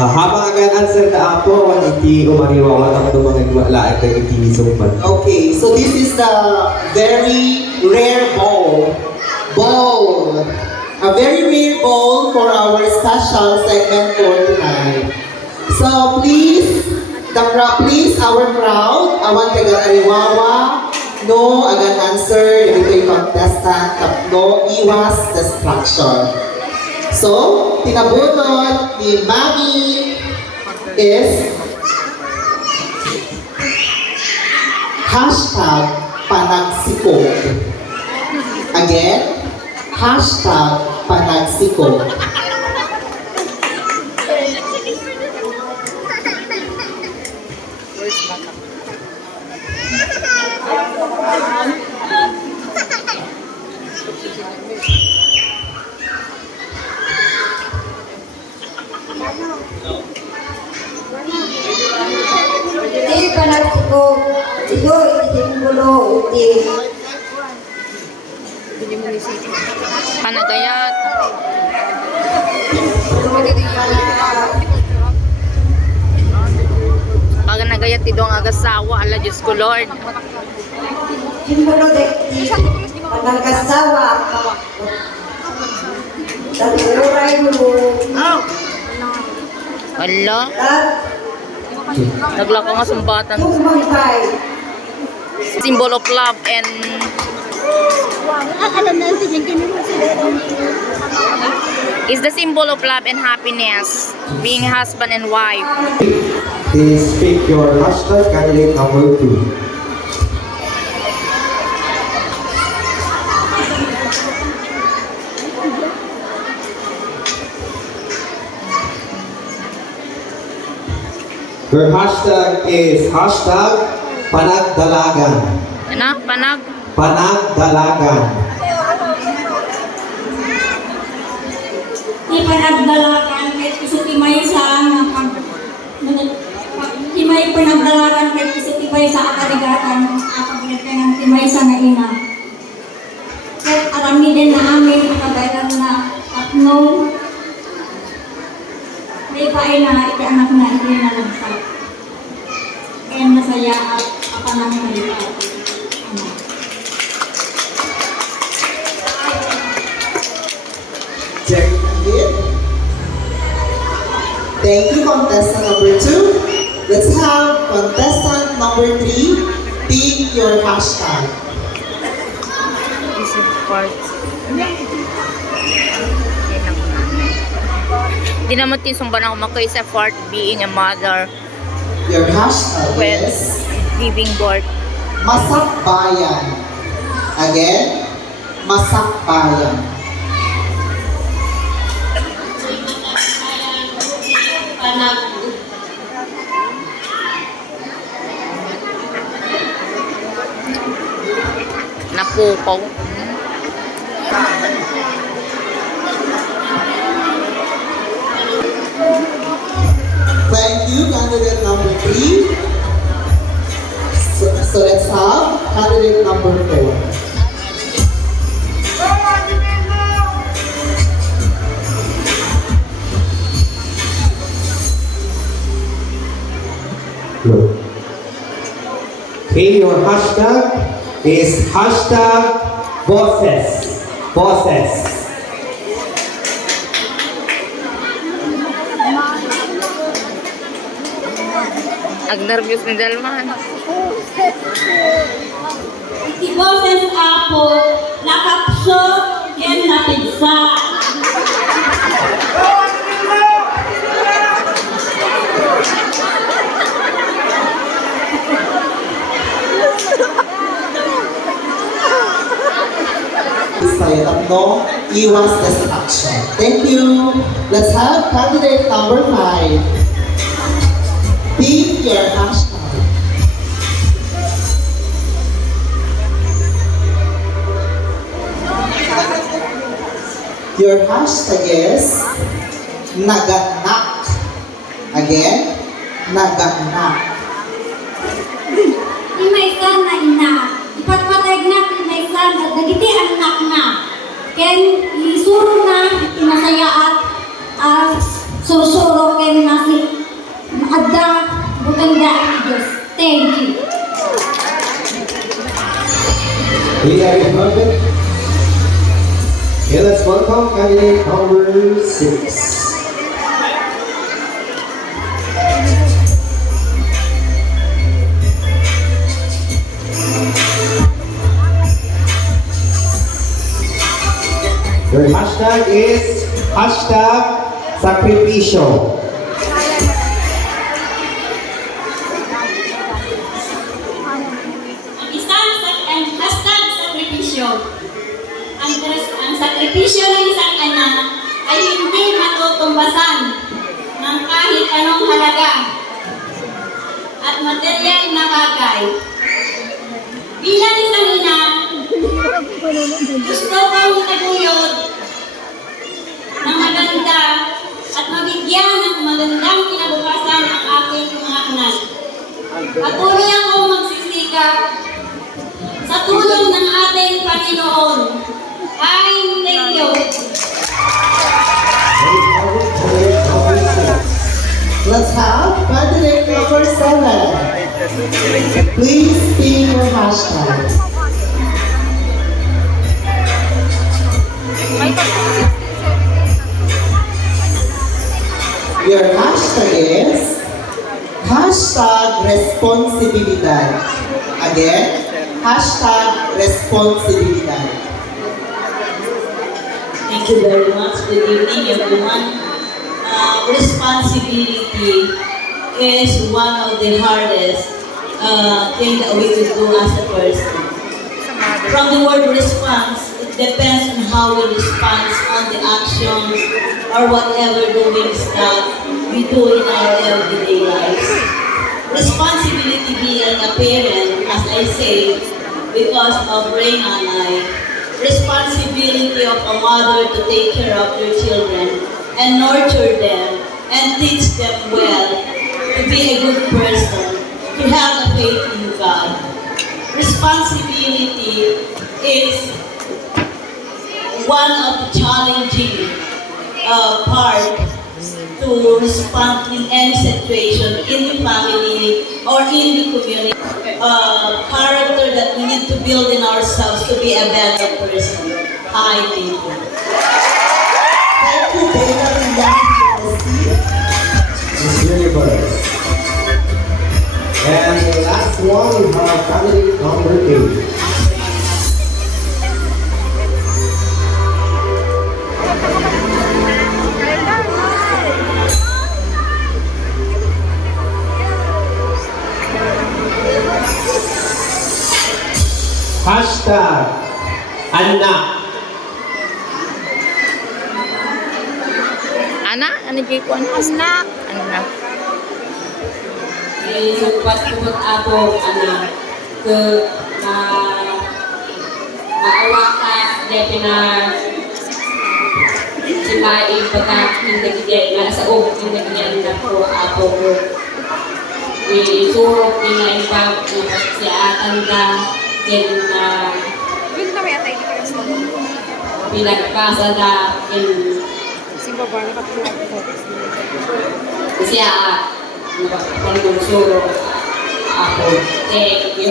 Habang agad answer na apo, iti umariwa at ang mga wala at iti sumpan. Okay, so this is the very rare bowl. A very rare bowl for our special segment for tonight. So please, our crowd, awan taga Ariwawa, no agad answer, dito yung contestant, no iwas distraction. So, tinabunod ni Mami is hashtag panagsikog. Again, hashtag panagsikog. Hindi pa nagsiko. Ito, isimbolo, iti. Panagayat. Pag nagayat ito ang agasawa, ala Diyos ko Lord. Simbolo, iti. Panagkasawa. Taguray mo. Ala, naglako nga sumbatan. Tumaybay. Symbol of love and is the symbol of love and happiness, being husband and wife. Please pick your hashtag candidate number 2. Your hashtag is hashtag panagdalagan. Ano? Panagdalagan. Di panagdalakan kahit isutibay sa timay panagdalakan kahit isutibay sa akarigatan apaglit ka ng timay sa naina. Kahit arami din na amin kabayaran na tapno may paay na iti anak na iti na nagsak. Kaya masaya at apanang nalipat. Check it. Thank you, contestant number 2. Let's have contestant number 3. Pick your hashtag. Is it part? Di naman tinsumban ako makoy sa part being a mother Your hashtag when is giving birth. Masakbayan. Again, Masakbayan. Napupaw. Thank you, candidate number 3. So let's have candidate number 4. Good. Okay, your hashtag is hashtag bosses. Bosses. Ag-nervous ni Dalman. Si Boses Apo, nakapso, yan napigsa. Saya tatlo, iwas distraction. Thank you. Let's have candidate number 5. Pick your hashtag. Your hashtag is naganak. Again, naganak. Imaysan na ina. Ipatpatag na imaysan at dagiti anak na. Ken isuro na inasaya at Susuro kayo nasi adda butang daan Diyos. Thank you. We are invited. Okay, let's welcome candidate number 6. Your hashtag is #sakripisyo. Ang hashtag sakripisyo. Ang sakripisyo ng isang anak ay hindi matutumbasan ng kahit anong halaga at material na bagay. Bilang isang ina, gusto kong itaguyod ng maganda at mabigyan ng magandang kinabukasan ang aking mga anak. Patuloy akong magsisikap sa tulong ng ating Panginoon. Thank you. Let's have candidate number 7. Please speak your hashtag. Your hashtag is #responsibilidad. Again, #responsibilidad. Thank you very much. Good evening, everyone. Responsibility is one of the hardest thing that we could do as a person. From the word response, it depends on how we respond on the actions or whatever doings that we do in our everyday lives. Responsibility being a parent, as I say, because of Reyna and I, responsibility of a mother to take care of their children and nurture them and teach them well to be a good person, to have a faith in God. Responsibility is one of the challenging part to respond in any situation in the family or in the community. Character that we need to build in ourselves to be a better person. I think. Thank you, Dana and Miss Universe. And the last one, we have candidate number 8. #anak. Anak, ano yung kuwan? Anak. Anak. Isagpat-kumat ako, anak, ke maawa ka, di simain pagka hindi kaya nasa hindi kaya na po ako ko. Isurok nila yung pag-siatan ka, din pinagpasa na siya pag-surok ako. Thank you.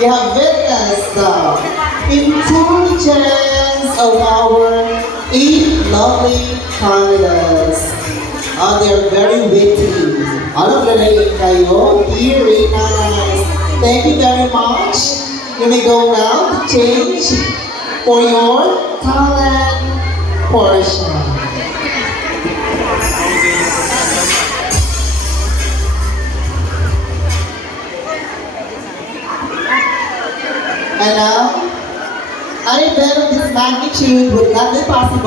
You have witnessed the intelligence of our 8 lovely candidates. They're very witty. Alam na kayo, very nice. Thank you very much. You may go now to change for your talent portion. And now, an event of this magnitude would not be possible